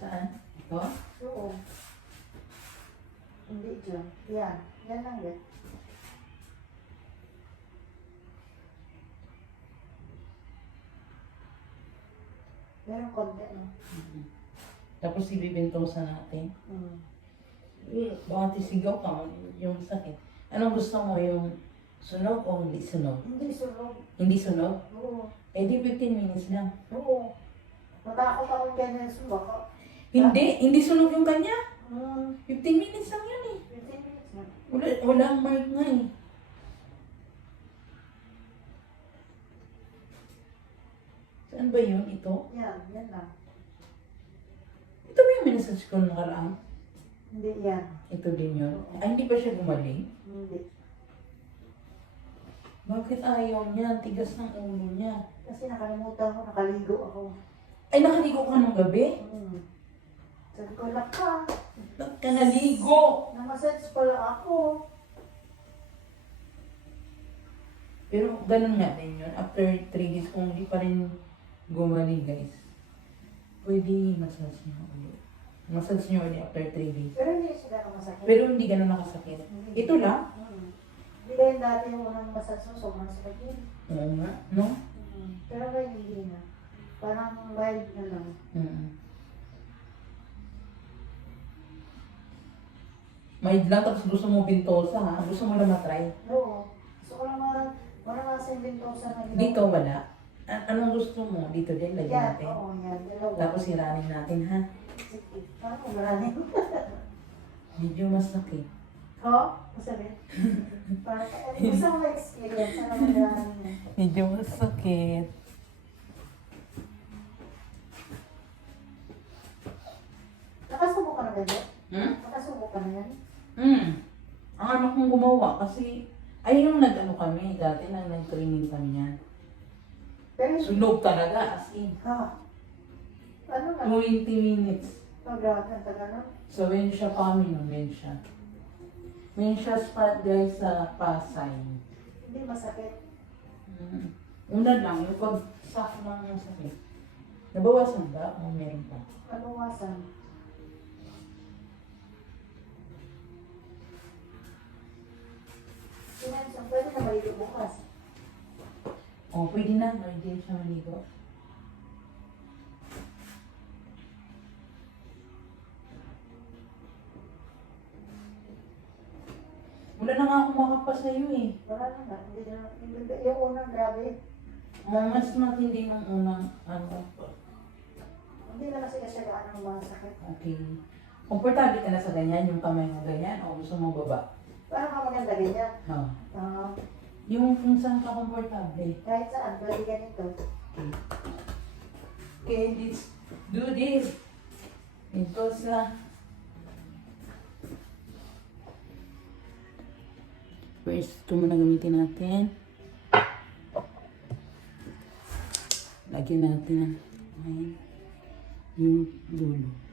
Saan? Ito? Oo. Hindi dyan. Yan. Yan lang yan. Meron konti, no? Mhm. Tapos ibibentosa natin. Mm. Eh, Baka tisigaw ka, yung sakit. Anong gusto mo, yung sunog o hindi sunog? Hindi sunog. Hindi sunog? Oo. Eh di 15 minutes lang. Oo. Natakot ako ganyan sa baka. Hindi, hindi sunog yung kanya. Hmm. 15 minutes lang yun eh. 15 minutes na. Wala, walang mark nga eh. Saan ba yun? Ito? Yan. Yan lang. Ito ba yung minessage ko nakaraan? Hindi yan. Ito din yun. Ay, hindi pa siya gumaling? Hindi. Bakit ayaw niya? Ang Tigas ng ulo niya. Kasi nakalimutan ko. Nakaligo ako. Ay, nakaligo ka nung gabi? Hmm. Sabi ko, laka. Ba't ka naligo? Namassage pala ako. Pero ganun nga din yun. After 3 days, kung hindi pa rin gumaling, guys, pwede massage niyo ulit. Massage niyo ulit after 3 days. Pero hindi sila masakit. Pero hindi ganun nakasakit. Ito lang? Hmm. Hindi kaya dati yung unang massage mo, sobrang sakit yun. Oo nga, no? Hmm. Pero ngayon hindi na. Parang mild na lang. Mm. May lang tapos gusto mo bintosa ha? Gusto mo lang matry? Oo. Gusto ko lang mga, wala mga simbentosa na ginawa. Dito wala. A- anong gusto mo? Dito din, lagyan Yan, natin. oo, yan. Dalawa. Tapos siranin natin ha? Sige. Parang maraming. Medyo masakit. Ho? Masabi? Parang, gusto mo ma-experience. Ano maraming. Medyo masakit. Nakasubo ka na ba? Hmm? Nakasubo ka na yan? Hmm. Ang anak kong gumawa kasi ay yung nag-ano kami, dati nang nag-training kami yan. Pero, Sunog talaga, as in. ha? Ano nga? 20 minutes. Ang tagal na. So, when siya pa kami nun, when siya. When siya spot guys sa Pasay. Hindi masakit. Mm. Una lang, yung pag-sak lang yung sakit. Nabawasan ba? O meron pa? Paluwasan. Pwede na maligo bukas. O, pwede na. Pwede siya maligo. Wala na nga ako makapa sa'yo eh. Wala na nga. Hindi na, yung, yung unang grabe. Mas matindi ng unang ano. Hindi na kasi gaano ng mga sakit. Okay. Komportable ka na sa ganyan, yung kamay mo ganyan, o gusto mo baba? Parang ka maganda ganyan. Ha. Ah, Yung kung saan ka komportable. kahit saan, pwede ganito. Okay. Okay, let's do this. Ito sa... First, ito muna gamitin natin. Lagyan natin ng yung dulo.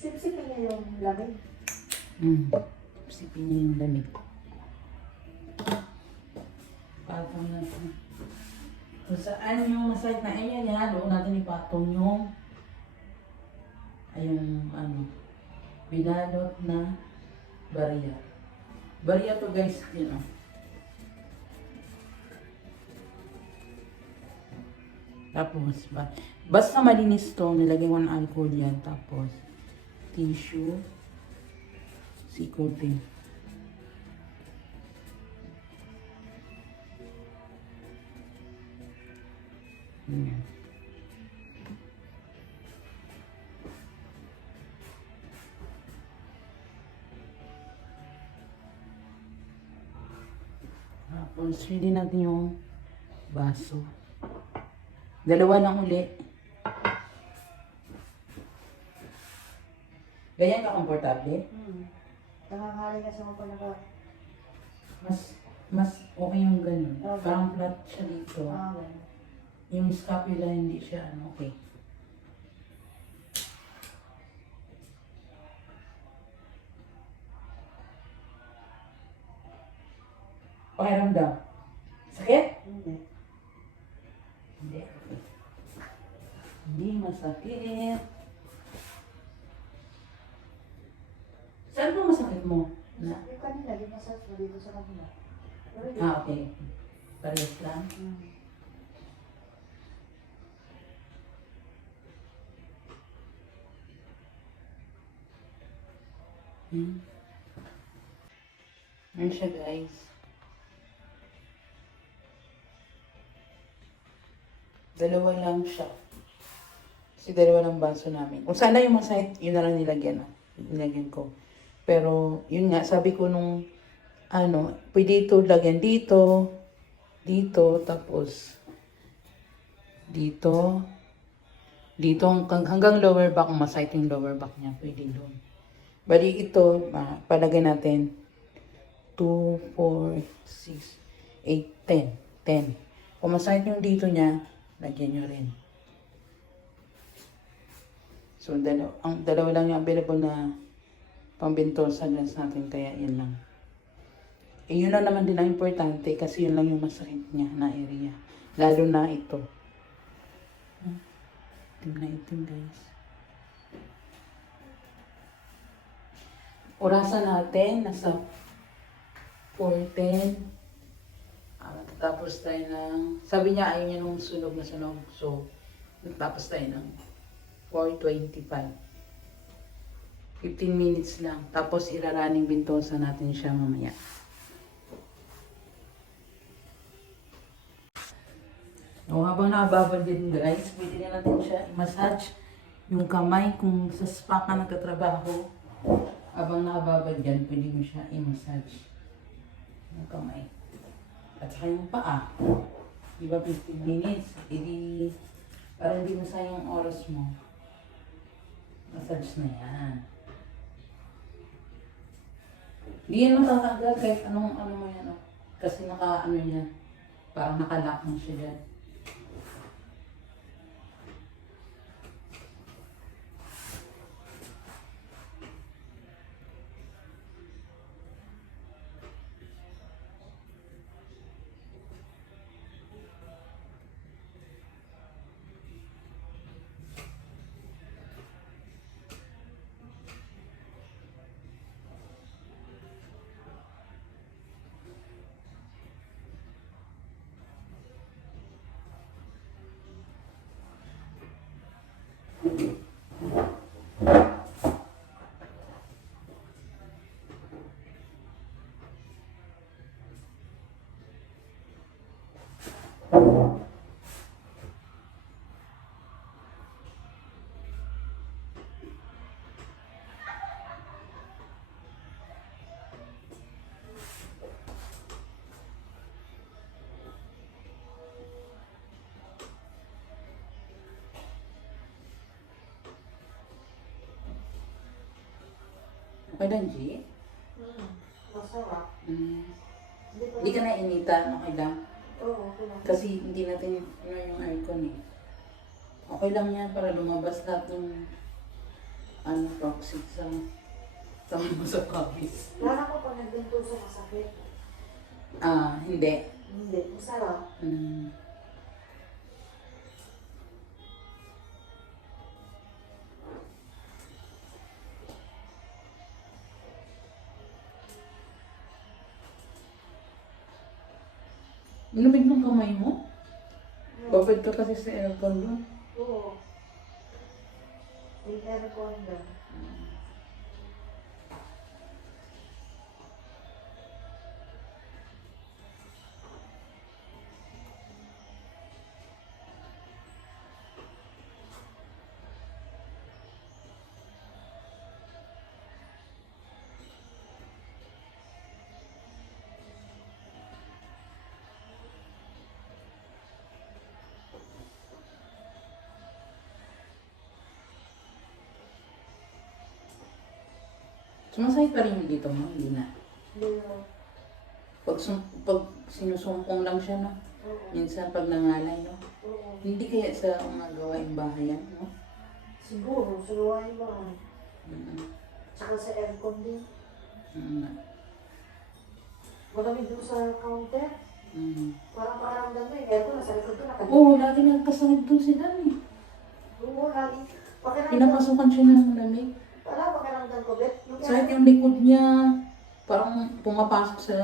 Sipsipin niya yung lamig. Mm. Sipin niya yung lamig. Patong natin. Kung saan yung masakit na ayan, yan, doon natin ipatong yung ayong ano, binalot na bariya. Bariya to guys, yun know. Tapos, ba, basta malinis to, nilagay mo ng alcohol yan. Tapos, tissue, sikotin. Ayan. Tapos, ready natin yung baso. Dalawa lang uli. Ganyan ka komportable? Hmm. Nangangali kasi ako pa naka... Mas mas okay yung ganun. Okay. Parang flat siya dito. Ah, ganun. Yung scapula hindi siya ano, okay. Pakiramdam. Sakit? Hindi. Hindi. Hindi masakit. Saan po masakit mo? Na? Yung kanina, di massage mo dito sa kanila. Ah, okay. Parehas lang. Hmm. Hmm. Ano siya guys? Dalawa lang siya. Kasi dalawa lang baso namin. Kung sana yung masahit, yun na lang nilagyan. Nilagyan ko. Pero, yun nga, sabi ko nung, ano, pwede ito lagyan dito, dito, tapos, dito, dito, hanggang, hanggang lower back, masahit yung lower back niya, pwede doon. Bali ito, ah, palagay natin, 2, 4, 6, 8, 10. 10. Kung masakit yung dito niya, lagyan nyo rin. So, dalaw ang dalawa lang yung available na pambintosa lens natin, kaya yun lang. Eh, yun lang naman din ang importante kasi yun lang yung masakit niya na area. Lalo na ito. Itim na itim, guys. Orasan natin, nasa 410. Ah, tapos tayo ng, sabi niya ayaw niya nung sunog na sunog. So, tapos tayo ng 425. 15 minutes lang. Tapos iraraning bintosa natin siya mamaya. O, habang nababad din guys, pwede na natin siya i-massage yung kamay kung sa spa ka nagtatrabaho. Habang nakababad yan, pwede mo siya i-massage yung kamay. At saka yung paa. Di ba 15 minutes? Hindi, para hindi masayang yung oras mo. Massage na yan. Hindi yan matatanggal kahit anong ano mo yan. oh. Kasi naka ano niya. Parang nakalock na siya dyan. Okay G? Hmm. Masarap. Mm. Hindi ka na initan, okay lang? Oo, okay lang. Kasi hindi natin ano yung aircon eh. Okay lang yan para lumabas lahat ng ano, toxic sa sa mo sa kabis. Lala ko pag nagbinto sa masakit. Ah, hindi. Hindi, masarap. Mm. Lamig ng kamay mo? Babad ka kasi sa aircon doon. Oo. May aircon doon. Sumasakit pa rin yung dito mo, hindi na. Hindi mo. Pag, sum- pag sinusumpong lang siya, no? Oo. Minsan pag nangalay, no? Oo. Hindi kaya sa mga gawaing bahay yan, no? Siguro, sa luwain mo. Mm-mm. Tsaka sa aircon din. Mm-mm. Malamig doon sa counter. Mm. Parang paramdam mo yung aircon nasa likod ko. Nakadikit. Oo, lagi nagkasakit doon sila eh. Oo. pinapasukan siya ng lamig. Pakiramdam ko, Bet. Yung likod niya, parang pumapasok sa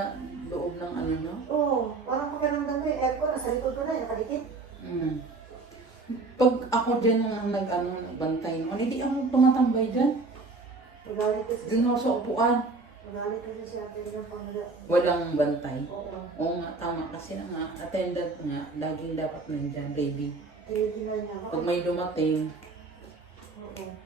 loob ng ano, no? Oo, parang pakiramdam ko yung aircon, nasa likod ko na, nakadikit. Mm. Pag ako dyan ang nag, ano, nagbantay noon, hindi ako tumatambay dyan. Magalit. Doon ako sa upuan. Magalit siya sa akin ng pangga. Walang bantay. Oo. Oo nga, tama. Kasi na nga, attendant nga, laging dapat nandyan, niya ako. Pag may dumating, Oo.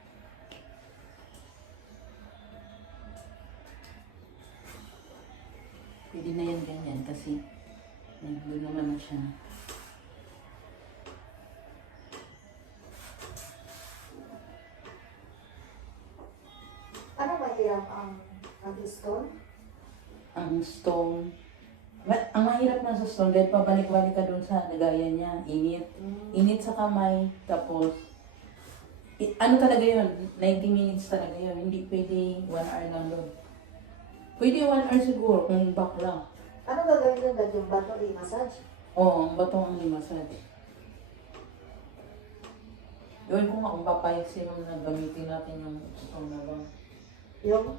Pwede na yan ganyan kasi naglo naman na siya. Ano mahirap ang mag-stone? Ang stone, ma- ang mahirap na sa stone, dahil pabalik-balik ka dun sa nagaya niya, init. Init sa kamay, tapos, i- ano talaga yun? 90 minutes talaga yun. Hindi pwede 1 hour lang doon. Pwede 1 hour siguro kung back lang. Ano gagawin doon dahil yung bato i-massage? Oo, ang bato ang limasad. Yun ko nga kung papayag sila na gamitin natin yung stone na bang, Yung?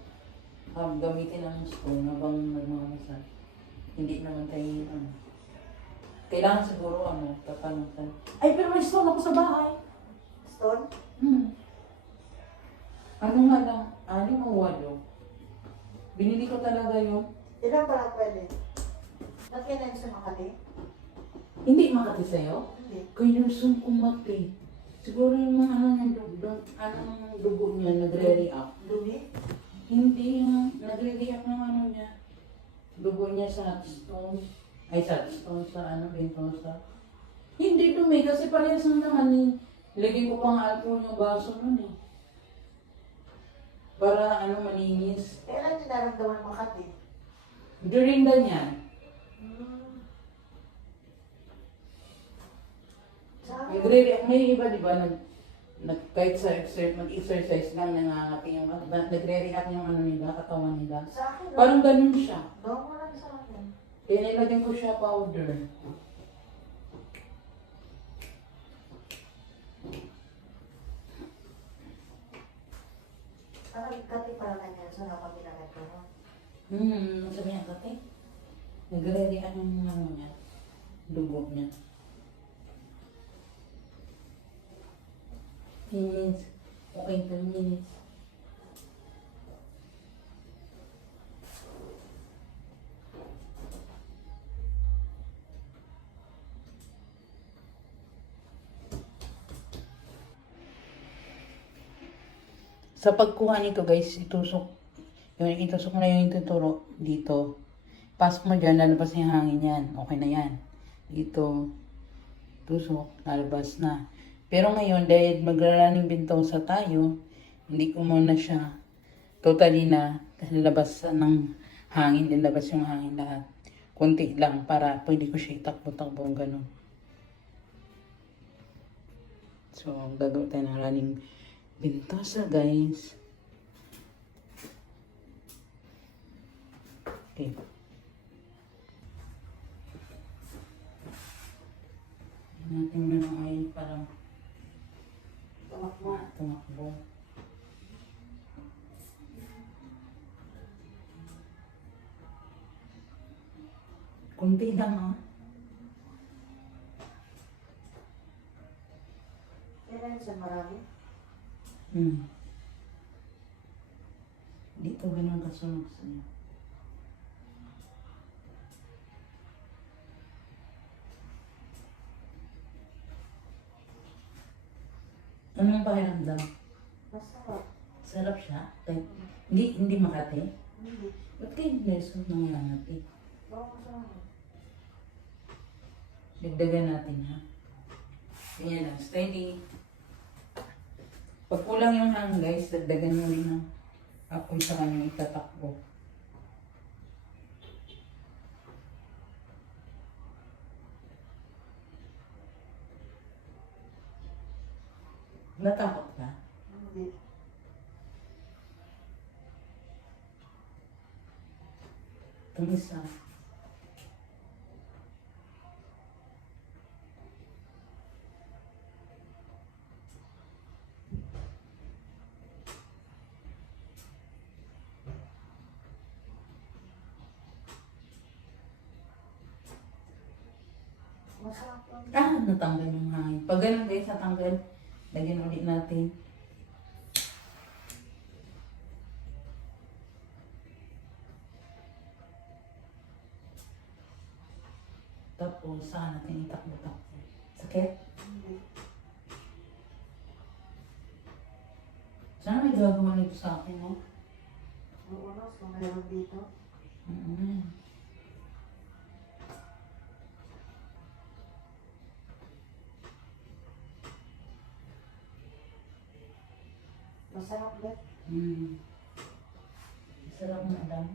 um, gamitin ang stone na bang nagmamasad. Hindi naman tayo ano. Kailangan siguro ano, tapanutan. Ay, pero may stone ako sa bahay. Stone? Hmm. Ano nga lang, ano o walo? Binili ko talaga yung, Ilan pa lang pwede? Ba't kaya na sa Makati? hindi makati sa'yo. Hindi. Nelson kumati. Siguro yung mga ano ng dugo, anong dugo niya nagre-react. Dumi? Hindi yung nagre-react ng ano niya. Dugo niya sa stone. Ay, sa stone sa ano, ventosa. Hindi dumi kasi parehas lang naman eh. Lagyan ko pang alcohol yung baso nun eh. Para ano, malinis. Kailan niyo naramdaman Makati? During the niyan, Hmm. Nagre-react, may iba di ba, nag, nag, kahit sa exercise, mag-exercise lang, nangangati yung, nagre-react yung ano nila, katawan nila. sa akin, Parang ganun siya. Daw mo lang sa akin. Kaya nilagyan ko siya powder. Parang kati para kanya sa napag ginamit ko. Hmm, sabi niya kate. Nagre-react yung ano niya, dugo niya. Minutes. Okay, 10 minutes. Sa pagkuha nito guys, itusok, yung itusok na yung ituturo dito. Pasok mo dyan, lalabas yung hangin yan. Okay na yan. Dito, tusok, lalabas na. Pero ngayon, dahil maglalaning bintosa tayo, hindi ko muna siya totally na lalabas ng hangin, lalabas yung hangin lahat. Kunti lang para pwede ko siya itakbo-takbo ganun. So, gagawin tayo ng running bintosa guys. Okay. Natin na ng oil para Tumakbo. tumakbo. Kunti lang ah. Kailan siya marami? Hmm. Dito ganun kasunog sa'yo. Anong pakiramdam? Masarap. Sarap siya? Kahit, hindi, hindi makati? Hindi. Ba't kayo lesson nangyayati? Bawa ko sa akin. Dagdagan natin ha. Ganyan lang, steady. Pag kulang yung hang guys, dagdagan mo rin ng apoy sa kanyang itatakbo. Natakot ka? Hindi. Tumisa. Masarap Ah, natanggal yung hangin. Pag ganun guys, natanggal. Lagyan ulit natin. Tapos, saan natin itakbo-takbo? Sakit? Sana may gagawa nito sa akin, no? Oo, no? So, meron dito. Mm-hmm. Masarap din. Mm. Sarap na lang.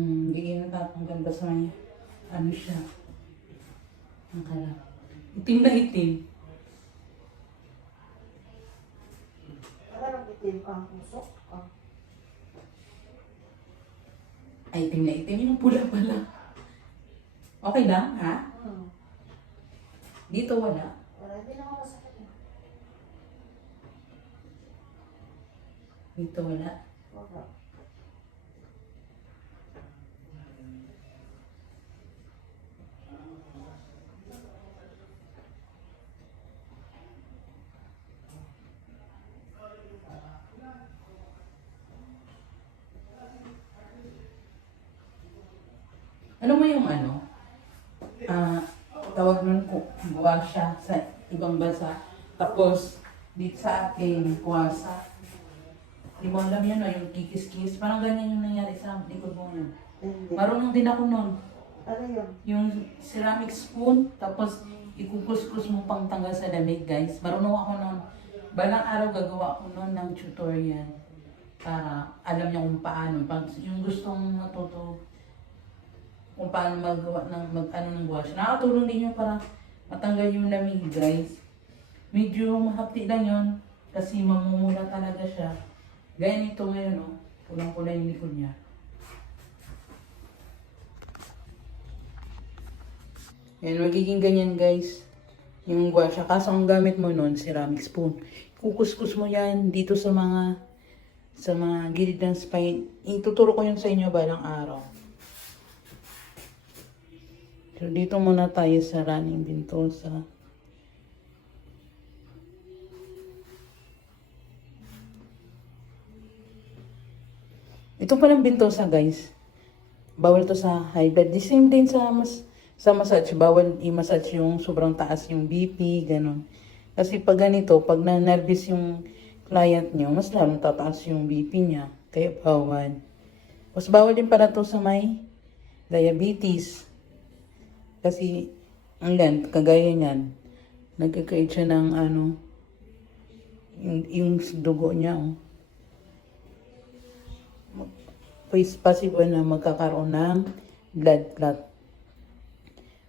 Hmm, hindi na tatanggal basta may ano siya. Ang kala. Itim na itim. Parang itim ang puso. Ah. Ay, itim na itim. Yung pula pala. Okay lang, ha? Hmm. Dito wala. Wala, hindi naman masakit. Dito. Wala. Ano mo yung ano? Ah, tawag nun ko, buwa siya sa ibang bansa. Tapos, dito sa akin, puwasa. Di mo alam yun, no? yung kikis-kis. Parang ganyan yung nangyari sa likod mo yun. Marunong din ako nun. Ano yun? Yung ceramic spoon, tapos ikukuskus mo pang tanggal sa lamig, guys. Marunong ako nun. Balang araw gagawa ko nun ng tutorial para alam niya kung paano. Pag yung gustong matuto kung paano magawa ng mag ano ng wash. Nakakatulong din yun para matanggal yung lamig, guys. Medyo mahapti lang yun kasi mamumula talaga siya. Gaya nito ngayon, oh. Pulang-pula yung likod niya. Yan, magiging ganyan guys. Yung guasha. Kaso ang gamit mo nun, ceramic spoon. Kukuskus mo yan dito sa mga sa mga gilid ng spine. Ituturo ko yun sa inyo balang araw. So, dito muna tayo sa running bintosa. Ito palang bintosa guys. Bawal to sa high blood. The same din sa mas sa massage. Bawal i-massage yung sobrang taas yung BP, ganun. Kasi pag ganito, pag na-nervous yung client nyo, mas lalong tataas yung BP niya. Kaya bawal. Mas bawal din para to sa may diabetes. Kasi, ang length, kagaya niyan, nagkakait siya ng ano, yung, yung dugo niya, oh. Pues possible na magkakaroon ng blood clot.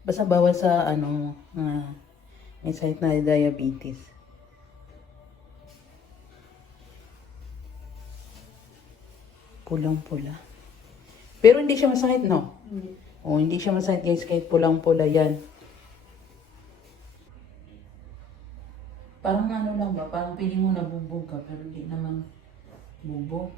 Basta bawal sa ano, uh, may sakit na diabetes. Pulang-pula. Pero hindi siya masakit, no? Hindi. O, hindi siya masakit guys, kahit pulang-pula yan. Parang ano lang ba, parang piling mo nabubog ka, pero hindi naman bubog.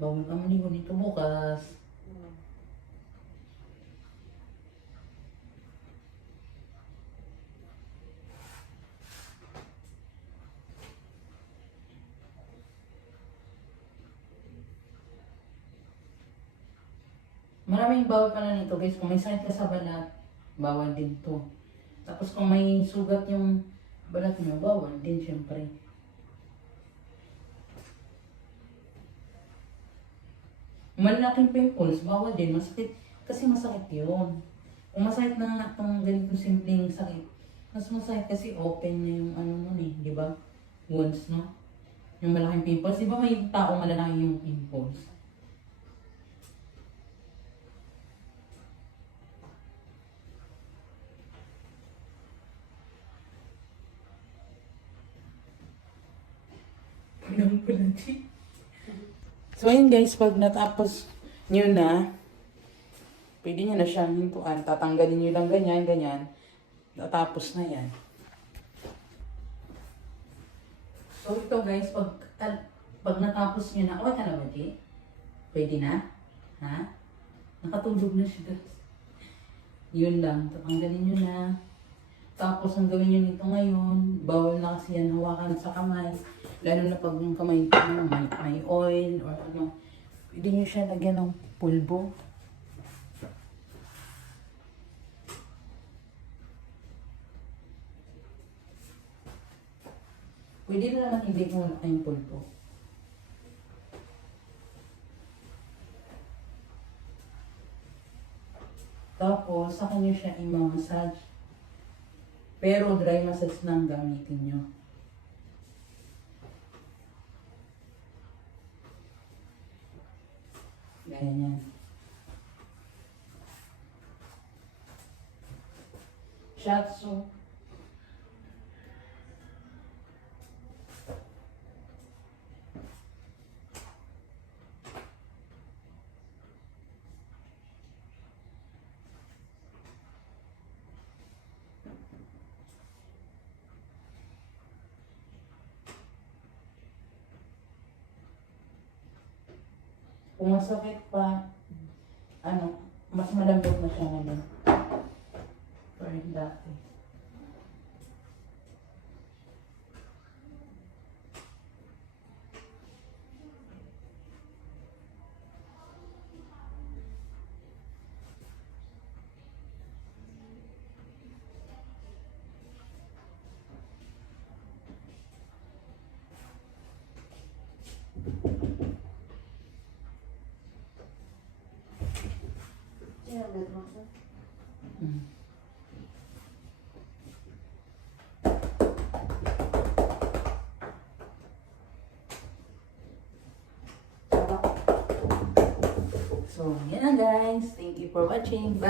Bawal ka maligo nito bukas. Maraming bawal pala nito guys. Kung may sakit ka sa balat, bawal din to. Tapos kung may sugat yung balat nyo, bawal din syempre. Yung malalaking pimples, bawal din. Masakit. Kasi masakit yun. Kung masakit na nga itong ganitong simpleng sakit, mas masakit kasi open na yung ano nun eh, di ba? Wounds, no? Yung malaking pimples. Di ba may tao malalaki yung pimples? Walang pulati. So ayun guys, pag natapos nyo na, pwede nyo na siyang hintuan. Tatanggalin nyo lang ganyan, ganyan. Natapos na yan. So ito guys, pag, pag natapos nyo na, okay ka na ba, Jay? Pwede na? Ha? Nakatulog na siya guys. Yun lang, tatanggalin nyo na. Tapos ang gawin nyo nito ngayon, bawal na kasi yan hawakan sa kamay. Lalo na pag yung kamay nyo may, may oil or ano. Pwede nyo siya lagyan ng pulbo. Pwede na naman hindi mo na kayong pulbo. Tapos, sa kanya siya i-massage. Pero dry massage lang gamitin nyo. Ganyan. Shatsu. Kung masakit pa, ano, mas malambot na siya ngayon. Pero dati. So, na guys. Thank you for watching. Bye!